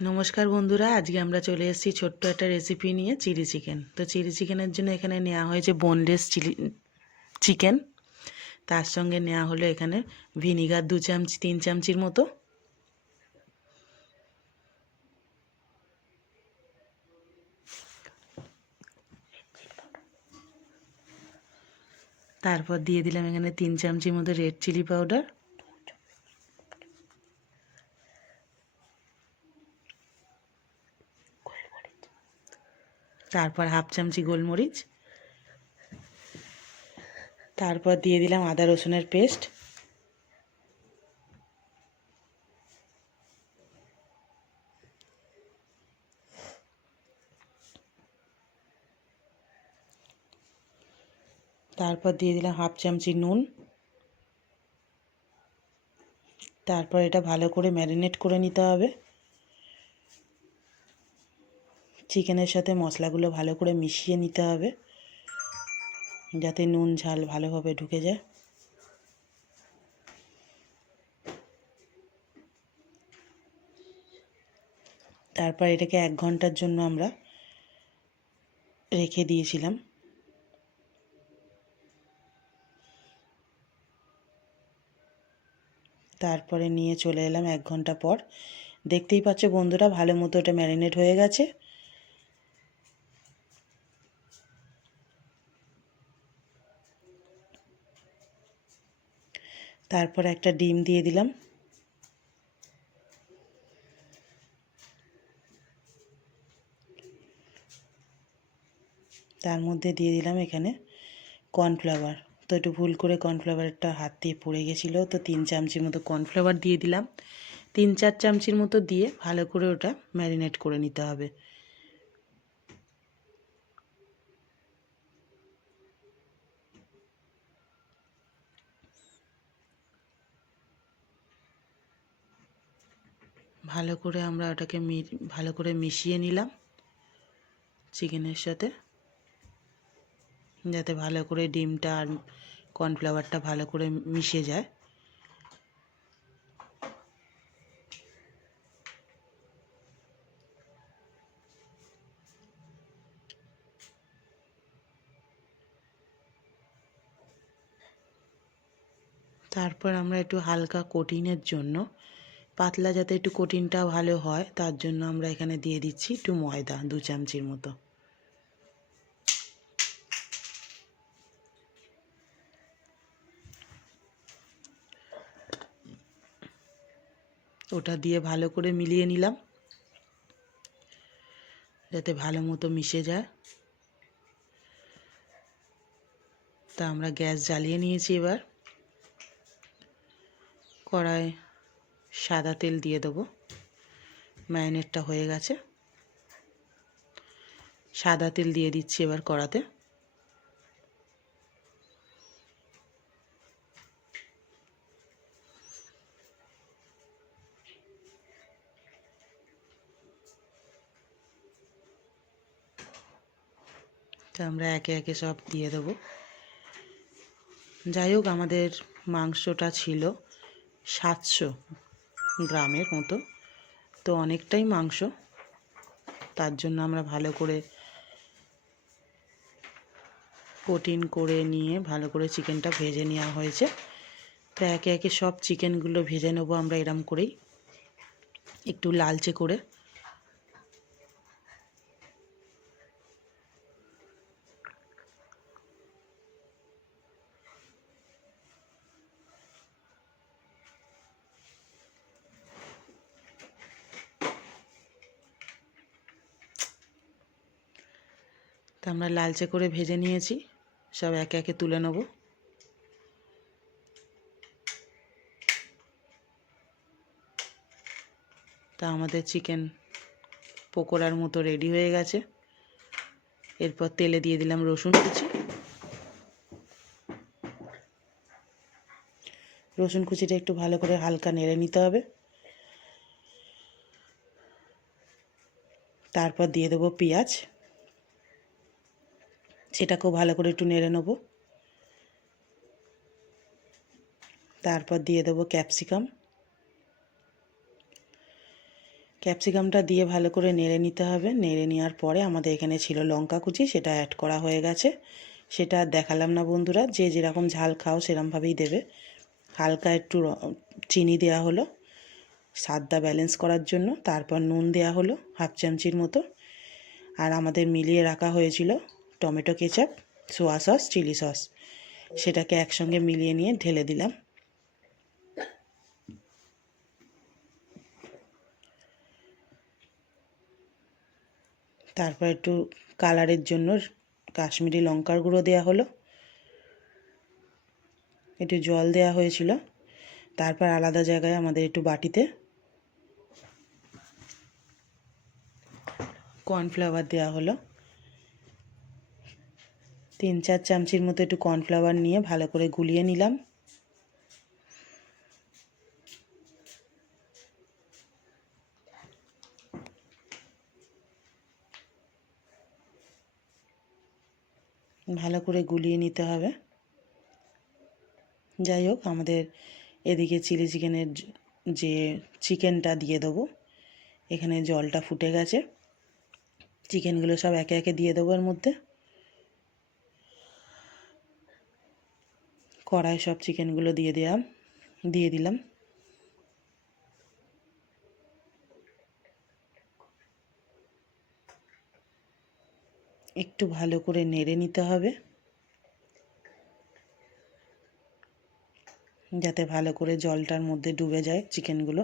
নমস্কার বন্ধুরা, আজকে আমরা চলে এসেছি ছোট্ট একটা রেসিপি নিয়ে, চিলি চিকেন। তো চিলি চিকেনের জন্য এখানে নেওয়া হয়েছে বোনলেস চিকেন। তার সঙ্গে নেওয়া হলো এখানে ভিনিগার 2 চামচ 3 চামচির মতো। তারপর দিয়ে দিলাম এখানে 3 চামচির মতো রেড চিলি পাউডার। তারপর 1/2 চামচি গোলমরিচ। তারপর দিয়ে দিলাম আদা রসুনের পেস্ট। তারপর দিয়ে দিলাম 1/2 চামচি নুন। তারপর এটা ভালো করে ম্যারিনেট করে নিতে হবে। চিকেনের সাথে মশলাগুলো ভালো করে মিশিয়ে নিতে হবে, যাতে নুন ঝাল ভালোভাবে ঢুকে যায়। তারপর এটাকে 1 ঘন্টার জন্য আমরা রেখে দিয়েছিলাম। তারপরে নিয়ে চলে এলাম 1 ঘন্টা পর। দেখতেই পাচ্ছ বন্ধুরা, ভালো মতো এটা ম্যারিনেট হয়ে গেছে। তারপর একটা ডিম দিয়ে দিলাম। তার মধ্যে দিয়ে দিলাম এখানে কর্নফ্লাওয়ার। তো একটু ভুল করে কর্নফ্লাওয়ারটা হাত দিয়ে পড়ে গেছিলো, তো 3 চামচির মতো কর্নফ্লাওয়ার দিয়ে দিলাম। 3-4 চামচির মতো দিয়ে ভালো করে ওটা ম্যারিনেট করে নিতে হবে। ভালো করে আমরা ওটাকে ভালো করে মিশিয়ে নিলাম চিকেনের সাথে, যাতে ভালো করে ডিমটা আর কর্নফ্লাওয়ারটা ভালো করে মিশে যায়। তারপর আমরা একটু হালকা কোটিংয়ের জন্য, পাতলা যাতে একটু কোটিংটা ভালো হয়, তার জন্য আমরা এখানে দিয়ে দিচ্ছি একটু ময়দা 2 চামচির মতো। ওটা দিয়ে ভালো করে মিলিয়ে নিলাম, যাতে ভালো মতো মিশে যায়। তা আমরা গ্যাস জ্বালিয়ে নিয়েছি। এবার কড়াই সাদা তেল দিয়ে দেবো। ম্যারিনেটটা হয়ে গেছে, সাদা তেল দিয়ে দিচ্ছি এবার কড়াতে। তো আমরা একে একে সব দিয়ে দেবো। যাই হোক, আমাদের মাংসটা ছিল 700 গ্রামের মতো, তো অনেকটাই মাংস। তার জন্য আমরা ভালো করে কোটিং করে নিয়ে ভালো করে চিকেনটা ভেজে নেওয়া হয়েছে। তো একে একে সব চিকেনগুলো ভেজে নেবো আমরা এরম করেই, একটু লালচে করে। তো আমরা লালচে করে ভেজে নিয়েছি, সব একে একে তুলে নেব। তা আমাদের চিকেন পকোড়ার মতো রেডি হয়ে গেছে। এরপর তেলে দিয়ে দিলাম রসুন কুচি। রসুন কুচিটা একটু ভালো করে হালকা নেড়ে নিতে হবে। তারপর দিয়ে দেবো পেঁয়াজ, সেটাকেও ভালো করে একটু নেড়ে নেব। তারপর দিয়ে দেবো ক্যাপসিকাম। ক্যাপসিকামটা দিয়ে ভালো করে নেড়ে নিতে হবে। নেড়ে নেওয়ার পরে আমাদের এখানে ছিল লঙ্কা কুচি, সেটা অ্যাড করা হয়ে গেছে। সেটা আর দেখালাম না বন্ধুরা, যে যেরকম ঝাল খাও সেরকমভাবেই দেবে। হালকা একটু চিনি দেওয়া হলো স্বাদটা ব্যালেন্স করার জন্য। তারপর নুন দেওয়া হলো হাফ চামচির মতো। আর আমাদের মিলিয়ে রাখা হয়েছিল tomato ketchup, soya sauce, chilli sauce, সেটাকে একসঙ্গে মিলিয়ে নিয়ে ঢেলে দিলাম। তারপর একটু কালারের জন্য কাশ্মীরি লঙ্কার গুঁড়ো দেওয়া হলো, একটু জল দেওয়া হয়েছিল। তারপর আলাদা জায়গায় আমাদের একটু বাটিতে কর্নফ্লাওয়ার দেওয়া হলো। 3-4 চামচির মতো একটু কর্নফ্লাওয়ার নিয়ে ভালো করে গুলিয়ে নিলাম। ভালো করে গুলিয়ে নিতে হবে। যাই হোক, আমাদের এদিকে চিলি চিকেনের যে চিকেনটা দিয়ে দেবো, এখানে জলটা ফুটে গেছে। চিকেনগুলো সব একে একে দিয়ে দেবো এর মধ্যে। কড়াই সব চিকেনগুলো দিয়ে দিলাম। একটু ভালো করে নেড়ে নিতে হবে, যাতে ভালো করে জলটার মধ্যে ডুবে যায় চিকেনগুলো।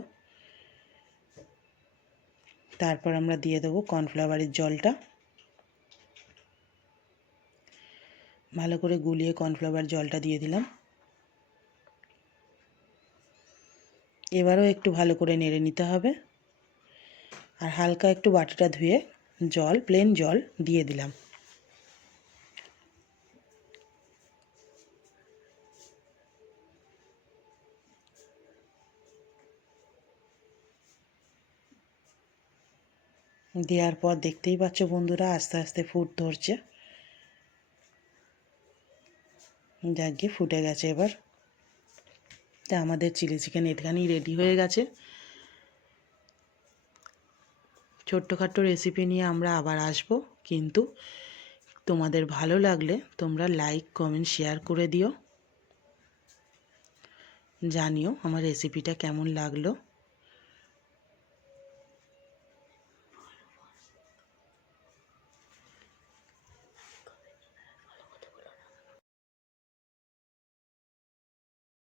তারপর আমরা দিয়ে দেবো কর্নফ্লাওয়ারের জলটা। ভালো করে গুলিয়ে কর্নফ্লাওয়ার জলটা দিয়ে দিলাম। এবারও একটু ভালো করে নেড়ে নিতে হবে। আর হালকা একটু বাটিটা ধুয়ে জল, প্লেন জল দিয়ে দিলাম। দেওয়ার পর দেখতেই পাচ্ছ বন্ধুরা, আস্তে আস্তে ফুট ধরছে। যাকে ফুটে গেছে এবার। তা আমাদের চিলি চিকেন এখানেই রেডি হয়ে গেছে। ছোট্টখাট্টো রেসিপি নিয়ে আমরা আবার আসব, কিন্তু তোমাদের ভালো লাগলে তোমরা লাইক, কমেন্ট, শেয়ার করে দিও। জানিও আমার রেসিপিটা কেমন লাগলো।